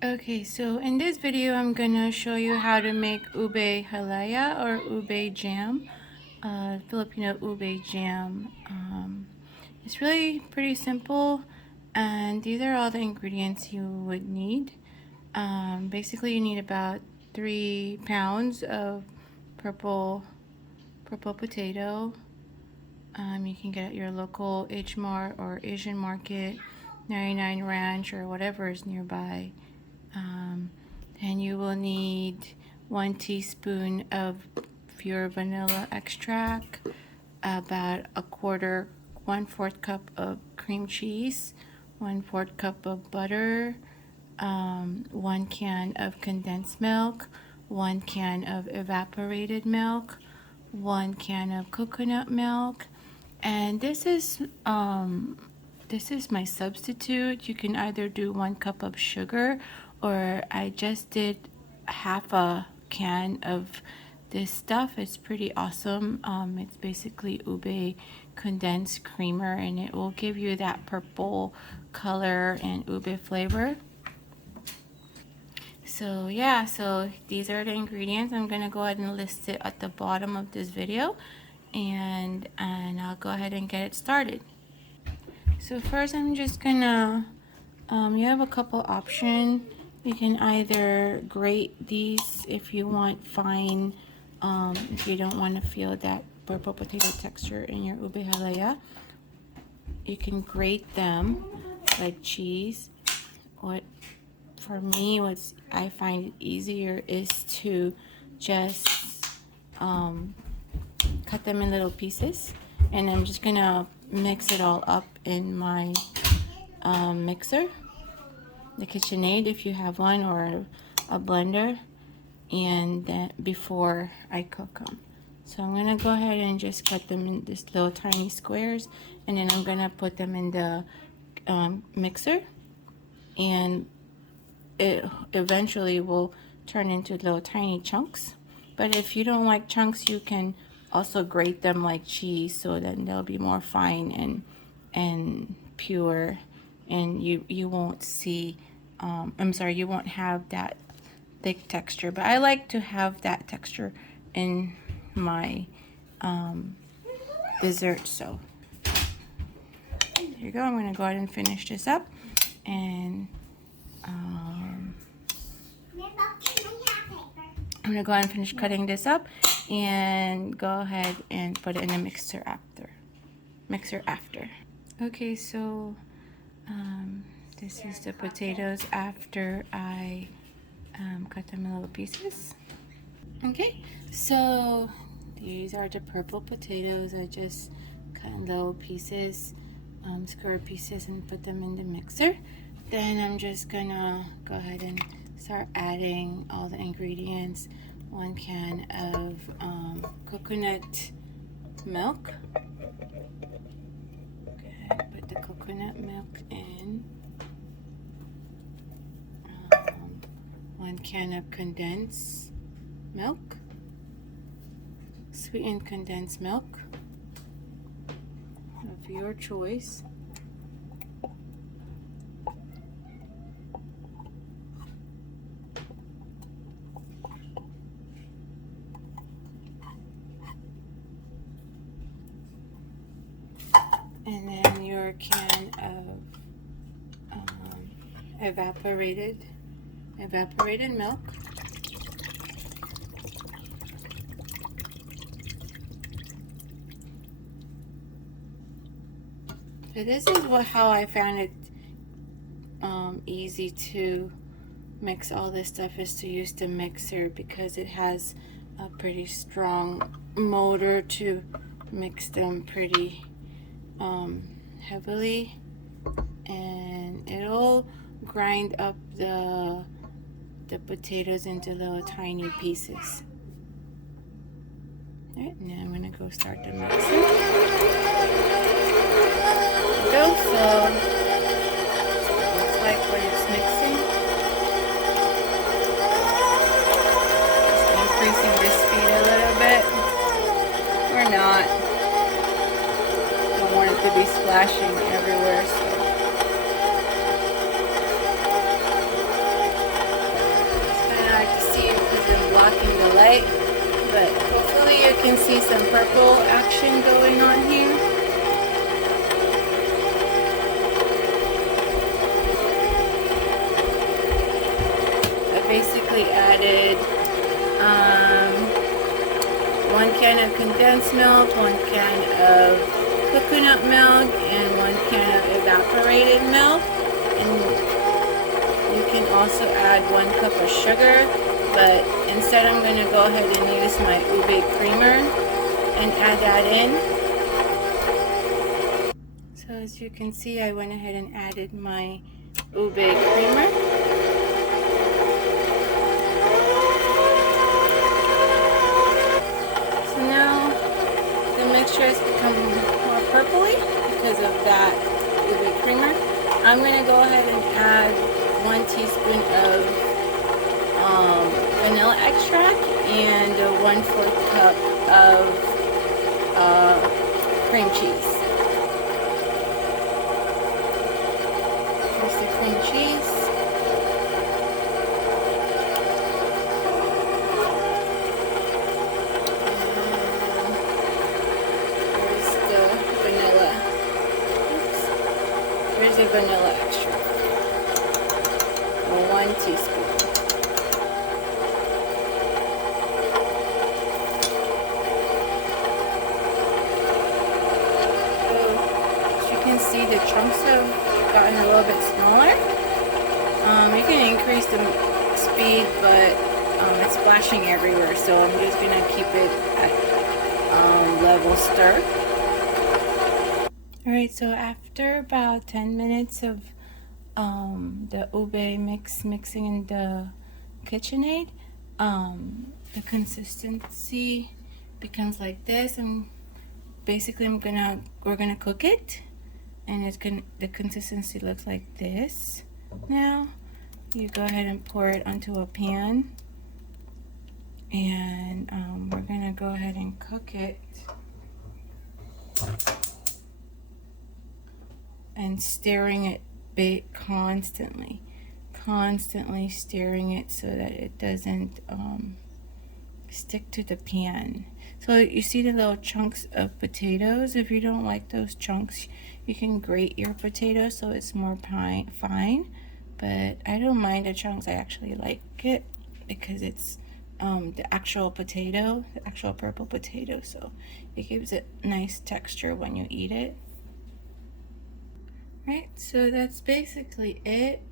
Okay, so in this video, I'm gonna show you how to make UBE Halaya or UBE Jam, Filipino UBE Jam. It's really pretty simple, and these are all the ingredients you would need. Basically, you need about 3 pounds of purple potato. You can get at your local H Mart or Asian Market, 99 Ranch, or whatever is nearby. And you will need 1 teaspoon of pure vanilla extract, about 1/4 cup of cream cheese, 1/4 cup of butter, 1 can of condensed milk, 1 can of evaporated milk, 1 can of coconut milk, and this is my substitute. You can either do 1 cup of sugar, or I just did half a can of this stuff. It's pretty awesome. It's basically ube condensed creamer, and it will give you that purple color and ube flavor. So yeah, so these are the ingredients. I'm gonna go ahead and list it at the bottom of this video, and I'll go ahead and get it started. So first I'm just gonna, you have a couple options. You can either grate these if you want fine, if you don't want to feel that purple potato texture in your ube halaya. You can grate them like cheese. What for me, what I find it easier is to just cut them in little pieces, and I'm just gonna mix it all up in my mixer, the KitchenAid if you have one, or a blender, and then before I cook them. So I'm gonna go ahead and just cut them in this little tiny squares, and then I'm gonna put them in the mixer, and it eventually will turn into little tiny chunks. But if you don't like chunks, you can also grate them like cheese, so then they'll be more fine and pure, and you won't see you won't have that thick texture. But I like to have that texture in my dessert. So there you go. I'm gonna go ahead and finish this up, and I'm gonna go ahead and finish cutting this up and go ahead and put it in the mixer after. Okay, so this is the potatoes after I cut them in little pieces. Okay, so these are the purple potatoes. I just cut in little pieces, square pieces, and put them in the mixer. Then I'm just gonna go ahead and start adding all the ingredients. 1 can of coconut milk. Go ahead, put the coconut milk in. 1 can of condensed milk, sweetened condensed milk of your choice. And then your can of evaporated milk. So this is how I found it easy to mix all this stuff, is to use the mixer, because it has a pretty strong motor to mix them pretty heavily, and it'll grind up the potatoes into little tiny pieces. All right, now I'm gonna go start the mixing. Go, so looks like when it's mixing, just increasing the speed a little bit, or not. Don't want it to be splashing everywhere. So light, but hopefully you can see some purple action going on here. I basically added 1 can of condensed milk, 1 can of coconut milk, and 1 can of evaporated milk. And you can also add 1 cup of sugar, but instead I'm going to go ahead and use my UBE creamer and add that in. So as you can see, I went ahead and added my UBE creamer. So now the mixture has become more purpley because of that UBE creamer. I'm going to go ahead and add 1 teaspoon of vanilla extract and 1/4 cup of cream cheese. Here's the cream cheese. Here's the vanilla. Oops. Here's the vanilla extract. 1 teaspoon. See, the chunks have gotten a little bit smaller. You can increase the speed, but it's splashing everywhere, so I'm just gonna keep it at level stir. Alright, so after about 10 minutes of the UBE mixing in the KitchenAid, the consistency becomes like this, and basically we're gonna cook it. And the consistency looks like this. Now you go ahead and pour it onto a pan, and we're gonna go ahead and cook it and stirring it constantly stirring it so that it doesn't stick to the pan. So you see the little chunks of potatoes. If you don't like those chunks, you can grate your potatoes so it's more fine, but I don't mind the chunks. I actually like it because it's the actual potato, the actual purple potato, so it gives it nice texture when you eat it. Right, so that's basically it.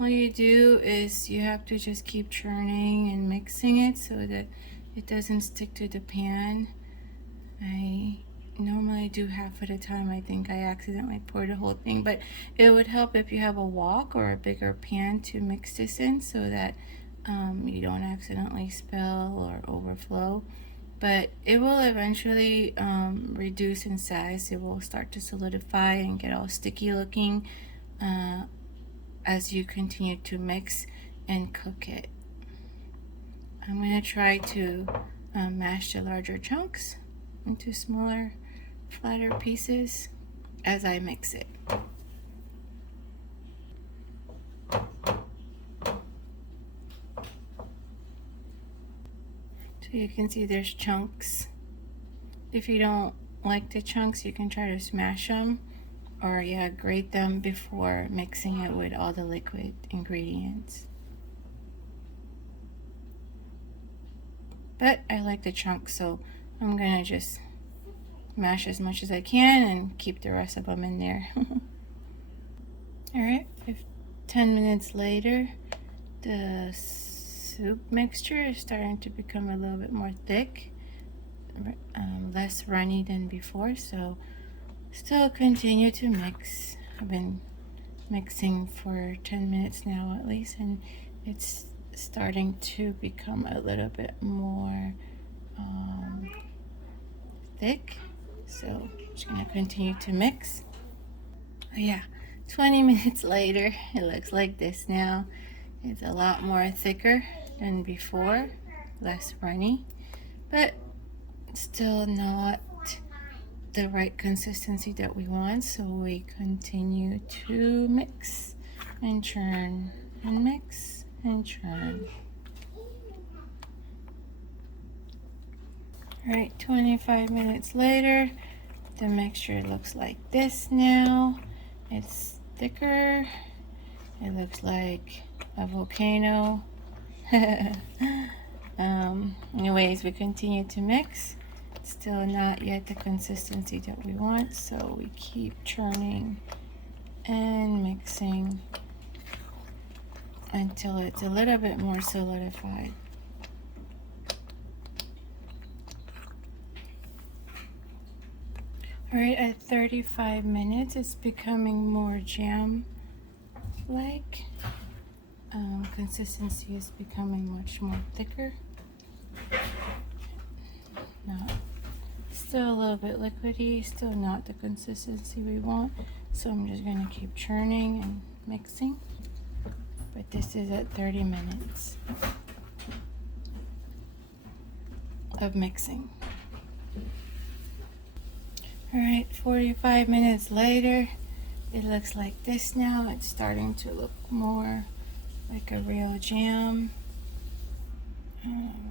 All you do is you have to just keep churning and mixing it so that it doesn't stick to the pan. I normally do half at a time. I think I accidentally poured the whole thing, but it would help if you have a wok or a bigger pan to mix this in so that you don't accidentally spill or overflow. But it will eventually reduce in size. It will start to solidify and get all sticky looking as you continue to mix and cook it. I'm going to try to mash the larger chunks into smaller, flatter pieces as I mix it. So you can see there's chunks. If you don't like the chunks, you can try to smash them or grate them before mixing it with all the liquid ingredients. But I like the chunks, so I'm gonna just mash as much as I can and keep the rest of them in there. Alright, 10 minutes later, the soup mixture is starting to become a little bit more thick, less runny than before, so still continue to mix. I've been mixing for 10 minutes now at least, and it's starting to become a little bit more thick, so I'm just gonna continue to mix. Oh yeah, 20 minutes later, it looks like this now. It's a lot more thicker than before, less runny, but still not the right consistency that we want, so we continue to mix and churn and mix and churn. Alright, 25 minutes later, the mixture looks like this now. It's thicker. It looks like a volcano. Anyways, we continue to mix. Still not yet the consistency that we want, so we keep churning and mixing until it's a little bit more solidified. Alright, at 35 minutes, it's becoming more jam-like. Consistency is becoming much more thicker. Not, still a little bit liquidy, still not the consistency we want. So I'm just going to keep churning and mixing. But this is at 30 minutes of mixing. Alright, 45 minutes later, it looks like this now. It's starting to look more like a real jam.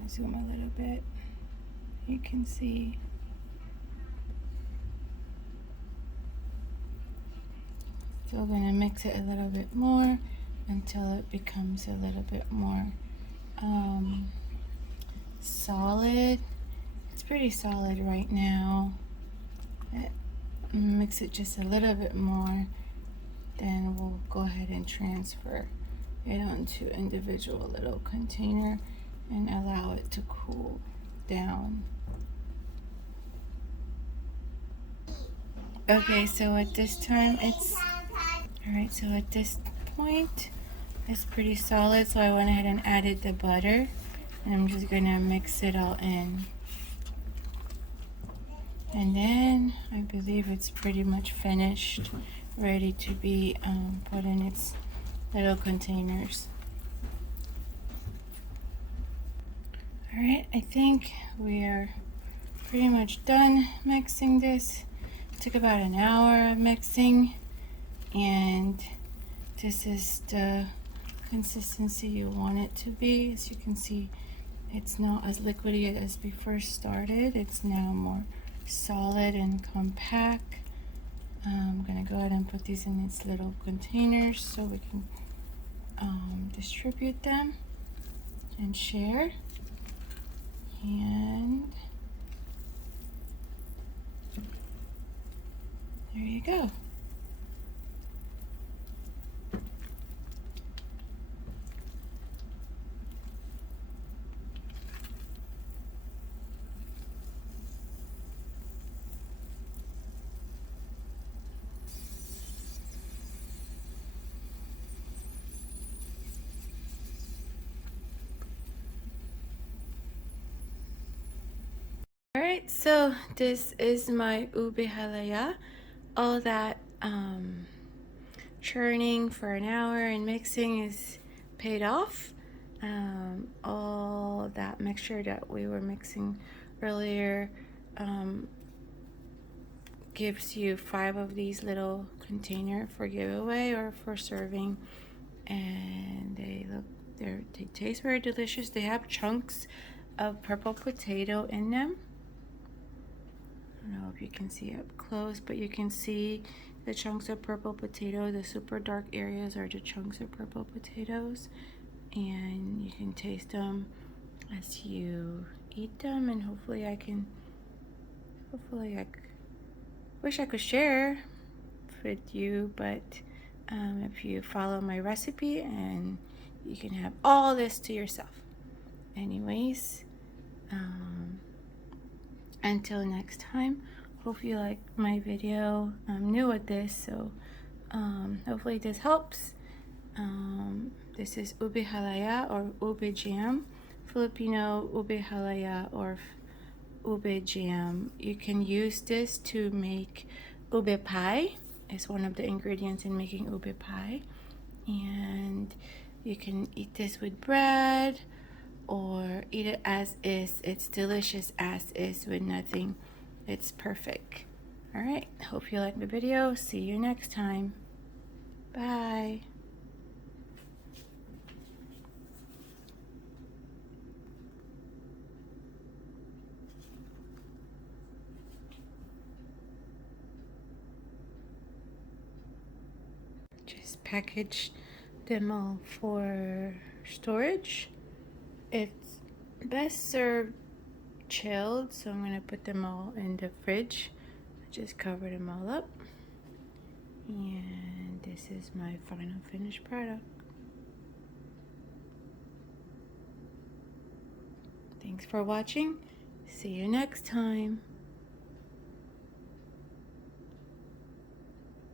Zoom a little bit. You can see. Still going to mix it a little bit more until it becomes a little bit more solid. It's pretty solid right now. Mix it just a little bit more, then we'll go ahead and transfer it onto individual little container and allow it to cool down. Okay, so at this time it's alright, so at this point it's pretty solid, so I went ahead and added the butter, and I'm just gonna mix it all in. And then I believe it's pretty much finished, ready to be put in its little containers. Alright, I think we are pretty much done mixing this. It took about an hour of mixing, and this is the consistency you want it to be. As you can see, it's not as liquidy as we first started. It's now more solid and compact. I'm gonna go ahead and put these in its little containers so we can distribute them and share. And there you go. Alright, so this is my UBE Halaya. All that churning for an hour and mixing is paid off. All that mixture that we were mixing earlier gives you 5 of these little container for giveaway or for serving, and they taste very delicious. They have chunks of purple potato in them. I don't know if you can see up close, but you can see the chunks of purple potato. The super dark areas are the chunks of purple potatoes, and you can taste them as you eat them. And hopefully I wish I could share with you, but if you follow my recipe, and you can have all this to yourself. Anyways, until next time, hope you like my video. I'm new at this, so hopefully this helps. This is UBE Halaya or UBE Jam, Filipino UBE Halaya or UBE Jam. You can use this to make ube pie. It's one of the ingredients in making ube pie, and you can eat this with bread or eat it as is. It's delicious as is with nothing. It's perfect. Alright, hope you like the video. See you next time. Bye. just packaged them all for storage. It's best served chilled, so I'm going to put them all in the fridge. I just covered them all up. And this is my final finished product. Thanks for watching. See you next time.